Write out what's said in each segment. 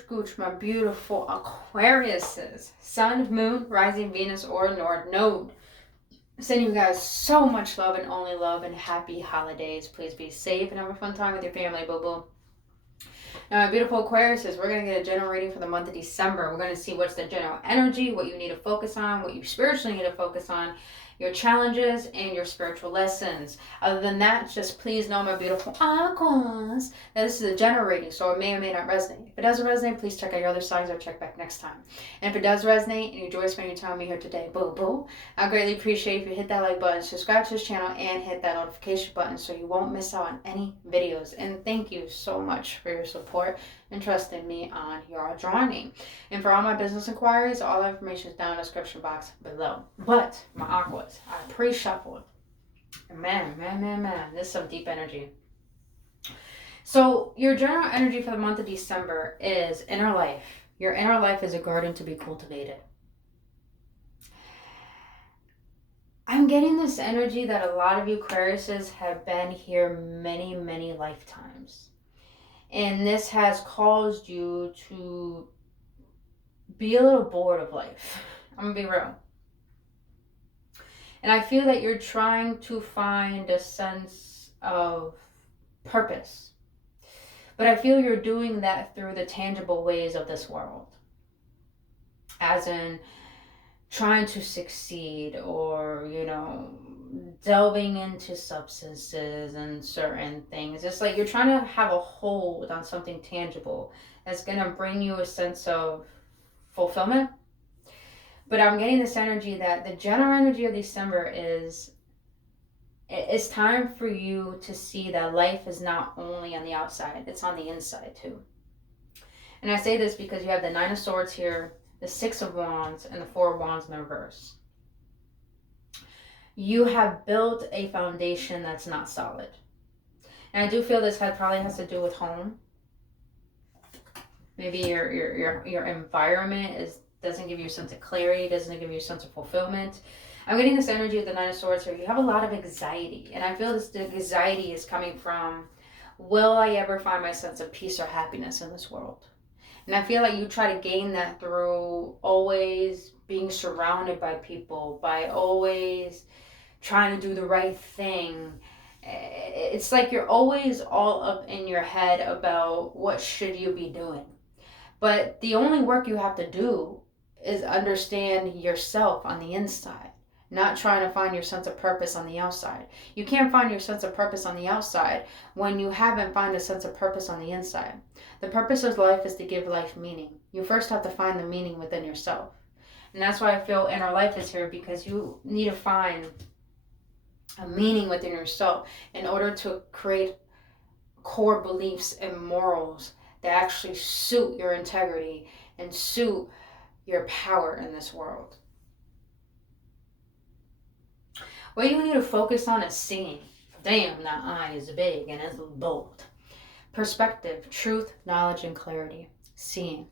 gooch, my beautiful Aquariuses. Sun, Moon, Rising, Venus, or North Node. Sending you guys so much love and only love and happy holidays. Please be safe and have a fun time with your family, boo-boo. Now, my beautiful Aquariuses, we're going to get a general reading for the month of December. We're going to see what's the general energy, what you need to focus on, what you spiritually need to focus on, your challenges, and your spiritual lessons. Other than that, just please know, my beautiful Aquas, that this is a general reading, so it may or may not resonate. If it doesn't resonate, please check out your other signs or check back next time. And if it does resonate and you enjoy spending your time with me here today, boo-boo, I greatly appreciate if you hit that like button, subscribe to this channel, and hit that notification button so you won't miss out on any videos. And thank you so much for your support and trust in me on your journey. And for all my business inquiries, all the information is down in the description box below. But my Aquas, I pre-shuffled. Man, this is some deep energy. So your general energy for the month of December is inner life. Your inner life is a garden to be cultivated. I'm getting this energy that a lot of you Aquariuses have been here many, many lifetimes. And this has caused you to be a little bored of life. I'm going to be real. And I feel that you're trying to find a sense of purpose. But I feel you're doing that through the tangible ways of this world. As in trying to succeed or, delving into substances and certain things. It's like you're trying to have a hold on something tangible that's going to bring you a sense of fulfillment. But I'm getting this energy that the general energy of December is it's time for you to see that life is not only on the outside, it's on the inside too. And I say this because you have the Nine of Swords here, the Six of Wands, and the Four of Wands in the reverse. You have built a foundation that's not solid. And I do feel this probably has to do with home. Maybe your environment doesn't give you a sense of clarity, doesn't give you a sense of fulfillment. I'm getting this energy of the Nine of Swords here. You have a lot of anxiety. And I feel this anxiety is coming from, will I ever find my sense of peace or happiness in this world? And I feel like you try to gain that through always being surrounded by people, by always trying to do the right thing. It's like you're always all up in your head about what should you be doing. But the only work you have to do is understand yourself on the inside, not trying to find your sense of purpose on the outside. You can't find your sense of purpose on the outside when you haven't found a sense of purpose on the inside. The purpose of life is to give life meaning. You first have to find the meaning within yourself. And that's why I feel inner life is here, because you need to find a meaning within yourself in order to create core beliefs and morals that actually suit your integrity and suit your power in this world. What you need to focus on is seeing. Damn, that eye is big and it's bold. Perspective, truth, knowledge, and clarity. Seeing.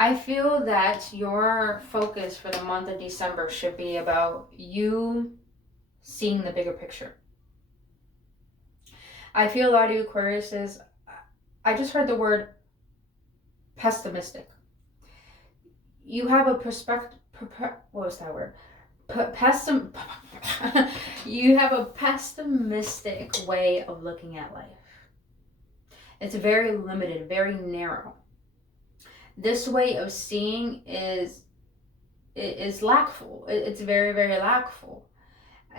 I feel that your focus for the month of December should be about you seeing the bigger picture. I feel a lot of you Aquariuses, I just heard the word pessimistic. You have a perspective, what was that word? You have a pessimistic way of looking at life. It's very limited, very narrow. This way of seeing is lackful. It's very, very lackful.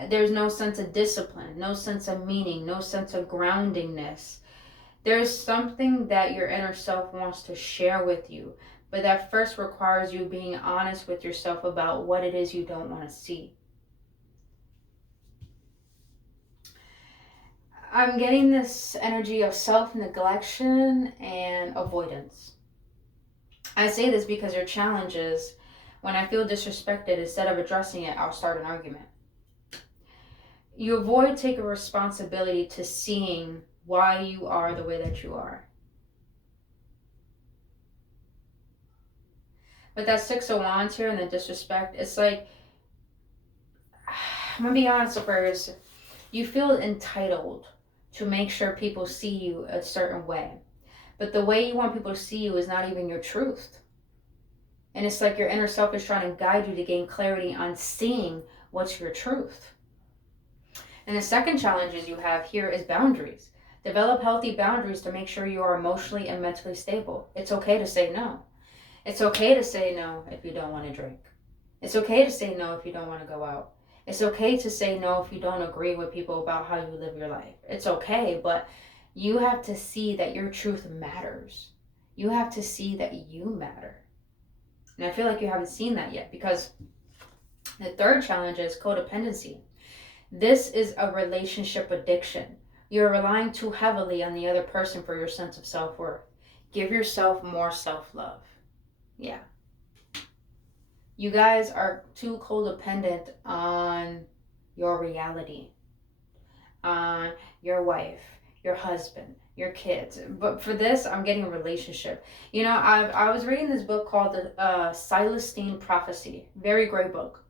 There's no sense of discipline, no sense of meaning, no sense of groundingness. There's something that your inner self wants to share with you, but that first requires you being honest with yourself about what it is you don't want to see. I'm getting this energy of self-neglection and avoidance. I say this because your challenge is, when I feel disrespected, instead of addressing it, I'll start an argument. You avoid taking responsibility to seeing why you are the way that you are. But that Six of Wands here and the disrespect, it's like, I'm going to be honest, Aquarius, you feel entitled to make sure people see you a certain way. But the way you want people to see you is not even your truth. And it's like your inner self is trying to guide you to gain clarity on seeing what's your truth. And the second challenges you have here is boundaries. Develop healthy boundaries to make sure you are emotionally and mentally stable. It's okay to say no. It's okay to say no if you don't want to drink. It's okay to say no if you don't want to go out. It's okay to say no if you don't agree with people about how you live your life. It's okay, but you have to see that your truth matters. You have to see that you matter. And I feel like you haven't seen that yet, because the third challenge is codependency. This is a relationship addiction. You're relying too heavily on the other person for your sense of self-worth. Give yourself more self-love. Yeah. You guys are too codependent on your reality, on your wife, your husband, your kids. But for this, I'm getting a relationship. You know, I was reading this book called the Celestine Prophecy. Very great book.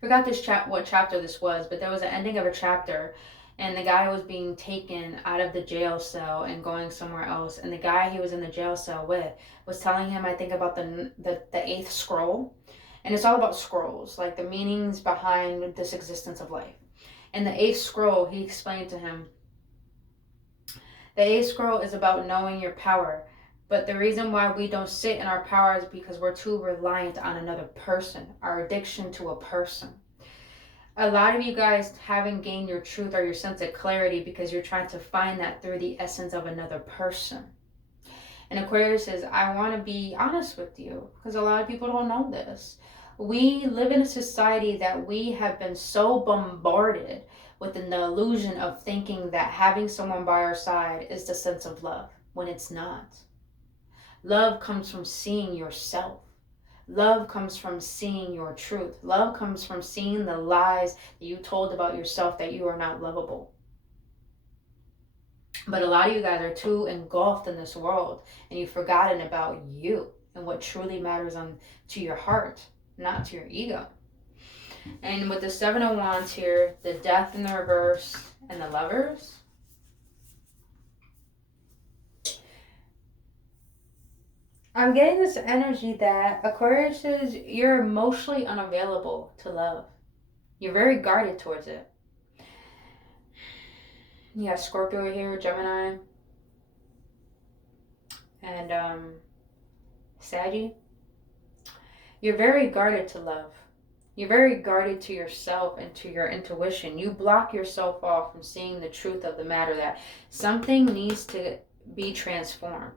Forgot what chapter this was, but there was an ending of a chapter, and the guy was being taken out of the jail cell and going somewhere else. And the guy he was in the jail cell with was telling him, I think, about the eighth scroll. And it's all about scrolls, like the meanings behind this existence of life. And the eighth scroll, he explained to him, the eighth scroll is about knowing your power. But the reason why we don't sit in our power is because we're too reliant on another person, our addiction to a person. A lot of you guys haven't gained your truth or your sense of clarity because you're trying to find that through the essence of another person. And Aquarius says, I want to be honest with you, because a lot of people don't know this. We live in a society that we have been so bombarded with the illusion of thinking that having someone by our side is the sense of love, when it's not. Love comes from seeing yourself. Love comes from seeing your truth. Love comes from seeing the lies that you told about yourself, that you are not lovable. But a lot of you guys are too engulfed in this world, and you've forgotten about you and what truly matters to your heart, not to your ego. And with the Seven of Wands here, the Death in the reverse, and the Lovers, I'm getting this energy that Aquarius is, you're emotionally unavailable to love. You're very guarded towards it. You got Scorpio here, Gemini, and Saggy. You're very guarded to love. You're very guarded to yourself and to your intuition. You block yourself off from seeing the truth of the matter, that something needs to be transformed.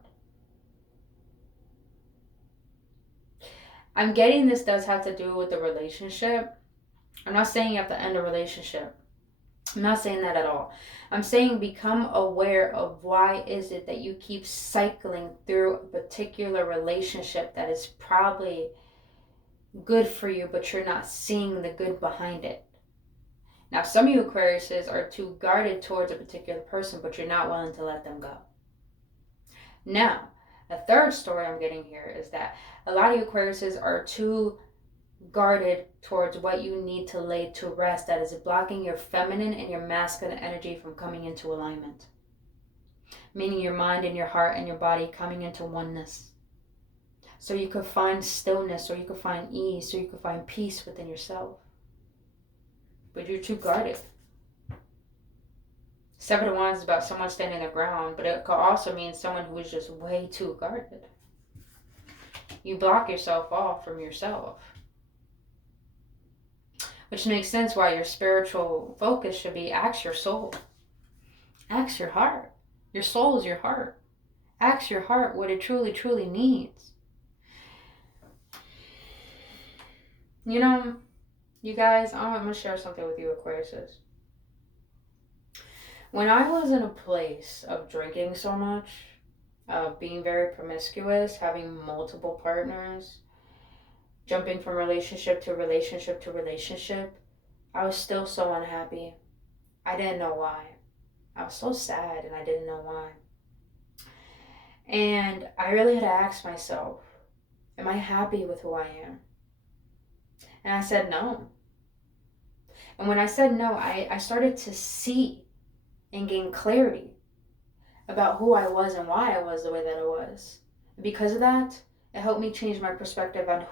I'm getting this does have to do with the relationship. I'm not saying you have to end a relationship. I'm not saying that at all. I'm saying become aware of why is it that you keep cycling through a particular relationship that is probably good for you, but you're not seeing the good behind it. Now, some of you Aquariuses are too guarded towards a particular person, but you're not willing to let them go. Now, the third story I'm getting here is that a lot of you Aquariuses are too guarded towards what you need to lay to rest, that is blocking your feminine and your masculine energy from coming into alignment. Meaning your mind and your heart and your body coming into oneness. So you could find stillness, or you could find ease, so you could find peace within yourself. But you're too guarded. Seven of Wands is about someone standing their ground, but it could also mean someone who is just way too guarded. You block yourself off from yourself. Which makes sense why your spiritual focus should be ask your soul. Ask your heart. Your soul is your heart. Ask your heart what it truly, truly needs. You know, you guys, I'm going to share something with you, Aquariuses. When I was in a place of drinking so much, of being very promiscuous, having multiple partners, jumping from relationship to relationship to relationship, I was still so unhappy. I didn't know why. I was so sad and I didn't know why. And I really had to ask myself, am I happy with who I am? And I said no. And when I said no, I started to see and gain clarity. about who I was and why I was the way that I was. And because of that, it helped me change my perspective on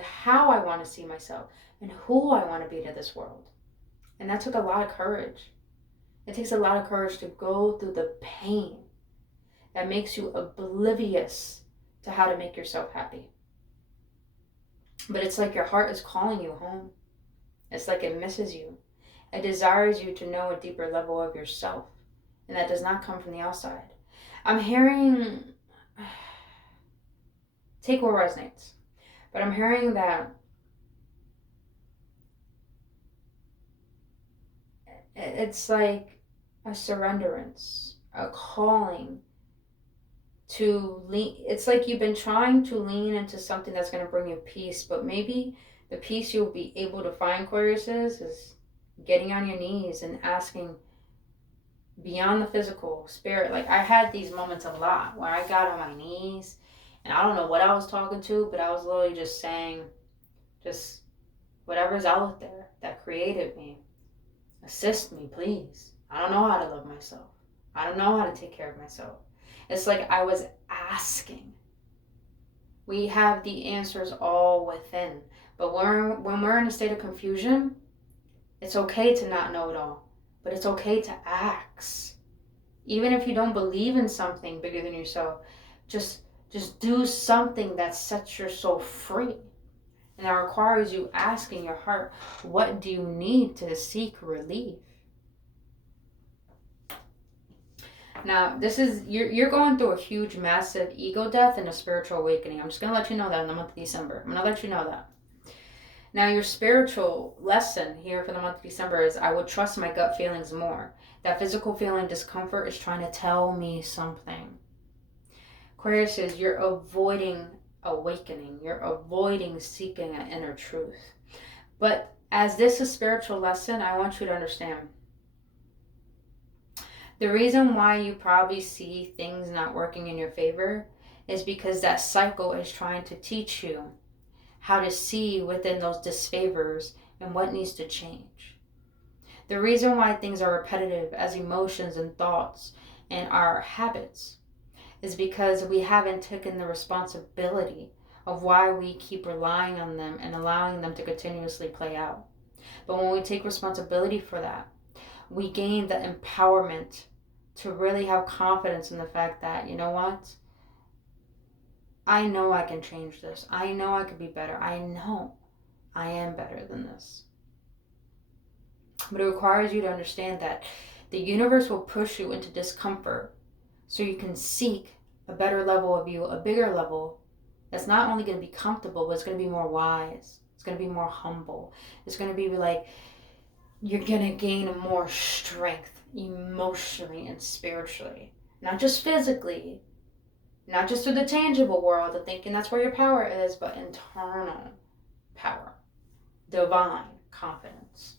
how I want to see myself and who I want to be to this world. And that took a lot of courage. It takes a lot of courage to go through the pain that makes you oblivious to how to make yourself happy. But it's like your heart is calling you home. It's like it misses you. It desires you to know a deeper level of yourself. And that does not come from the outside. I'm hearing, take what resonates, but I'm hearing that it's like a surrenderance, a calling to lean. It's like you've been trying to lean into something that's going to bring you peace, but maybe the peace you'll be able to find, Aquarius, is getting on your knees and asking beyond the physical, spirit. Like, I had these moments a lot where I got on my knees and I don't know what I was talking to, but I was literally just saying, just whatever's out there that created me, assist me, please. I don't know how to love myself. I don't know how to take care of myself. It's like I was asking. We have the answers all within. But when we're in a state of confusion, it's okay to not know it all. But it's okay to ask. Even if you don't believe in something bigger than yourself, just do something that sets your soul free. And that requires you asking your heart, what do you need to seek relief? Now, this is, you're going through a huge, massive ego death and a spiritual awakening. I'm just going to let you know that in the month of December. I'm going to let you know that. Now, your spiritual lesson here for the month of December is, I would trust my gut feelings more. That physical feeling discomfort is trying to tell me something. Aquarius says you're avoiding awakening. You're avoiding seeking an inner truth. But as this is a spiritual lesson, I want you to understand, the reason why you probably see things not working in your favor is because that cycle is trying to teach you how to see within those disfavors and what needs to change. The reason why things are repetitive as emotions and thoughts and our habits is because we haven't taken the responsibility of why we keep relying on them and allowing them to continuously play out. But when we take responsibility for that, we gain the empowerment to really have confidence in the fact that, you know what? I know I can change this. I know I can be better. I know I am better than this. But it requires you to understand that the universe will push you into discomfort so you can seek a better level of you, a bigger level that's not only going to be comfortable, but it's going to be more wise. It's going to be more humble. It's going to be like you're going to gain more strength emotionally and spiritually. Not just physically, not just through the tangible world of thinking that's where your power is, but internal power, divine confidence.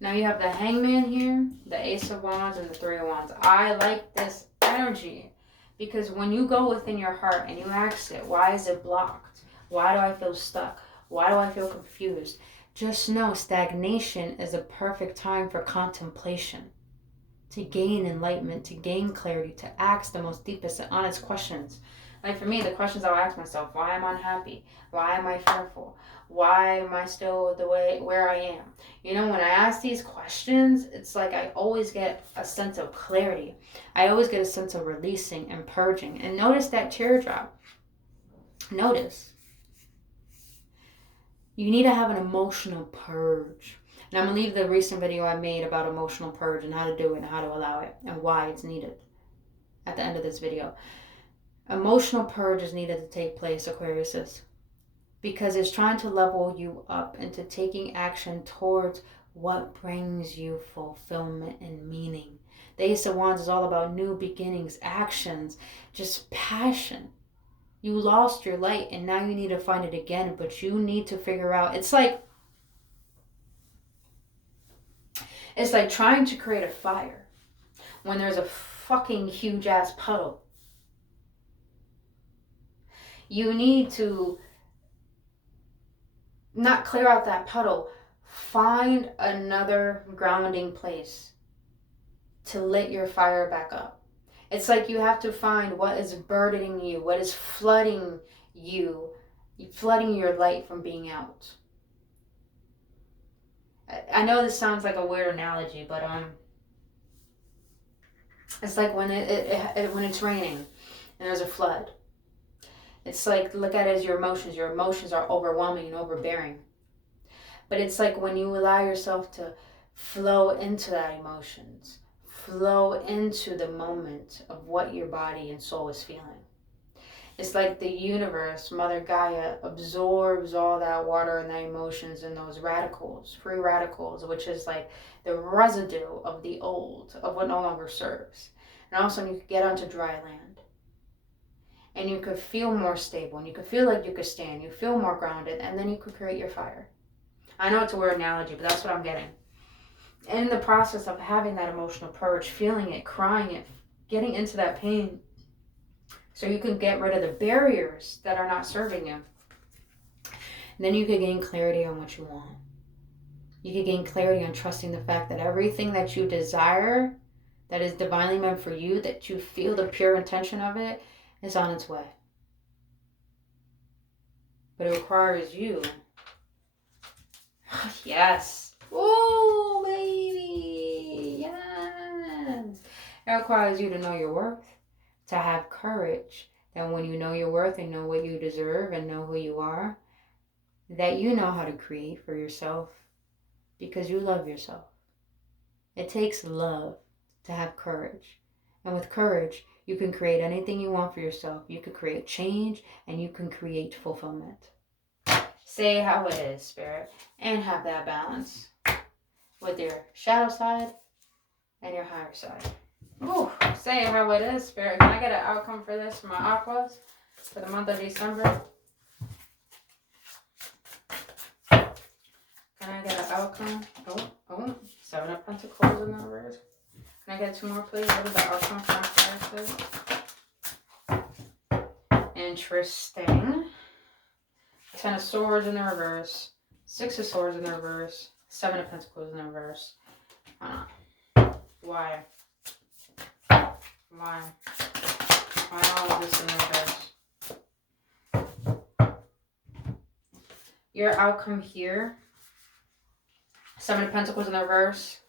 Now you have the Hangman here, the Ace of Wands, and the Three of Wands. I like this energy because when you go within your heart and you ask it, why is it blocked? Why do I feel stuck? Why do I feel confused? Just know stagnation is a perfect time for contemplation, to gain enlightenment, to gain clarity, to ask the most deepest and honest questions. Like for me, the questions I'll ask myself, why am I unhappy? Why am I fearful? Why am I still the way where I am? You know, when I ask these questions, it's like I always get a sense of clarity. I always get a sense of releasing and purging. And notice that teardrop. Notice. You need to have an emotional purge. And I'm going to leave the recent video I made about emotional purge and how to do it and how to allow it and why it's needed at the end of this video. Emotional purge is needed to take place, Aquariuses, because it's trying to level you up into taking action towards what brings you fulfillment and meaning. The Ace of Wands is all about new beginnings, actions, just passion. You lost your light and now you need to find it again, but you need to figure out, it's like trying to create a fire when there's a fucking huge ass puddle. You need to not clear out that puddle. Find another grounding place. to lit your fire back up. It's like you have to find what is burdening you, what is flooding you, flooding your light from being out. I know this sounds like a weird analogy, but it's like when when it's raining and there's a flood. It's like, look at it as your emotions. Your emotions are overwhelming and overbearing. But it's like when you allow yourself to flow into that emotions, flow into the moment of what your body and soul is feeling. It's like the universe, Mother Gaia, absorbs all that water and the emotions and those radicals, free radicals, which is like the residue of the old, of what no longer serves. And all of a sudden you could get onto dry land. And you could feel more stable, and you could feel like you could stand, you feel more grounded, and then you could create your fire. I know it's a weird analogy, but that's what I'm getting. In the process of having that emotional purge, feeling it, crying it, getting into that pain, so you can get rid of the barriers that are not serving you. And then you can gain clarity on what you want. You can gain clarity on trusting the fact that everything that you desire, that is divinely meant for you, that you feel the pure intention of it, is on its way. But it requires you. Yes. Oh, baby. Yes. It requires you to know your worth, to have courage, that when you know your worth and know what you deserve and know who you are, that you know how to create for yourself because you love yourself. It takes love to have courage. And with courage, you can create anything you want for yourself. You can create change and you can create fulfillment. Say how it is, Spirit, and have that balance with your shadow side and your higher side. Ooh, say how it is, Spirit. Can I get an outcome for this, for my aquas, for the month of December? Can I get an outcome? Oh, Seven of Pentacles in the reverse. Can I get two more, please? What is the outcome for Aquarius? Interesting. Ten of Swords in the reverse. Six of Swords in the reverse. Seven of Pentacles in the reverse. Why? Why? Why all of this in the reverse? Your outcome here, Seven of Pentacles in the reverse,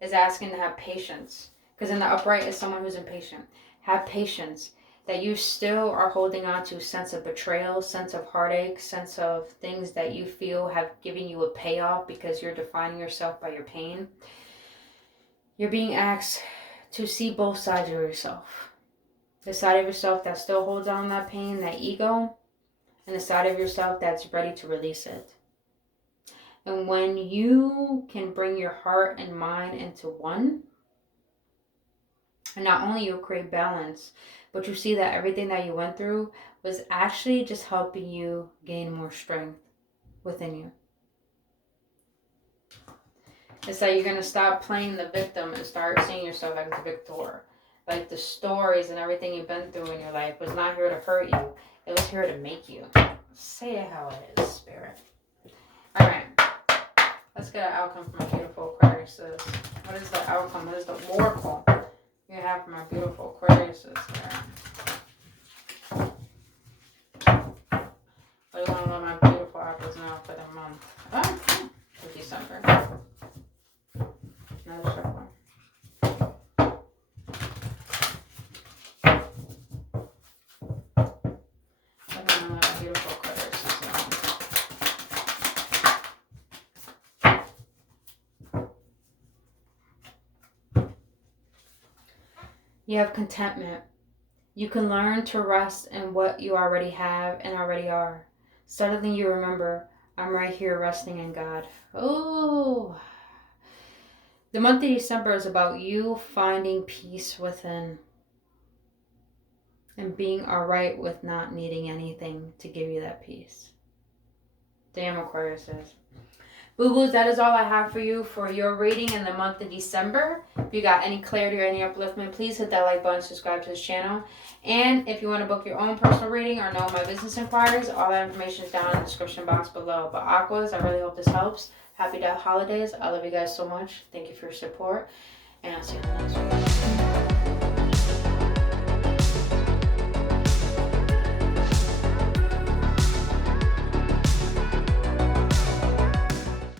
is asking to have patience. Because in the upright is someone who's impatient. Have patience. That you still are holding on to a sense of betrayal, sense of heartache, sense of things that you feel have given you a payoff because you're defining yourself by your pain. You're being asked to see both sides of yourself. The side of yourself that still holds on to that pain, that ego, and the side of yourself that's ready to release it. And when you can bring your heart and mind into one, and not only you'll create balance, but you see that everything that you went through was actually just helping you gain more strength within you. It's like you're going to stop playing the victim and start seeing yourself as the victor. Like the stories and everything you've been through in your life was not here to hurt you. It was here to make you. Say it how it is, Spirit. All right. Let's get an outcome from my beautiful Aquarius. What is the outcome? What is the oracle you have for my beautiful Aquarius? What do you want to let my beautiful apples know for the month of December? Another circle. What do you want to let my beautiful Aquarius know? You have contentment. You can learn to rest in what you already have and already are. Suddenly you remember, I'm right here resting in God. Oh, the month of December is about you finding peace within and being all right with not needing anything to give you that peace. Damn, Aquarius is. Boo-boos, that is all I have for you for your reading in the month of December. If you got any clarity or any upliftment, please hit that like button, subscribe to this channel. And if you want to book your own personal reading or know my business inquiries, all that information is down in the description box below. But Aquas, I really hope this helps. Happy holidays. I love you guys so much. Thank you for your support. And I'll see you in the next one.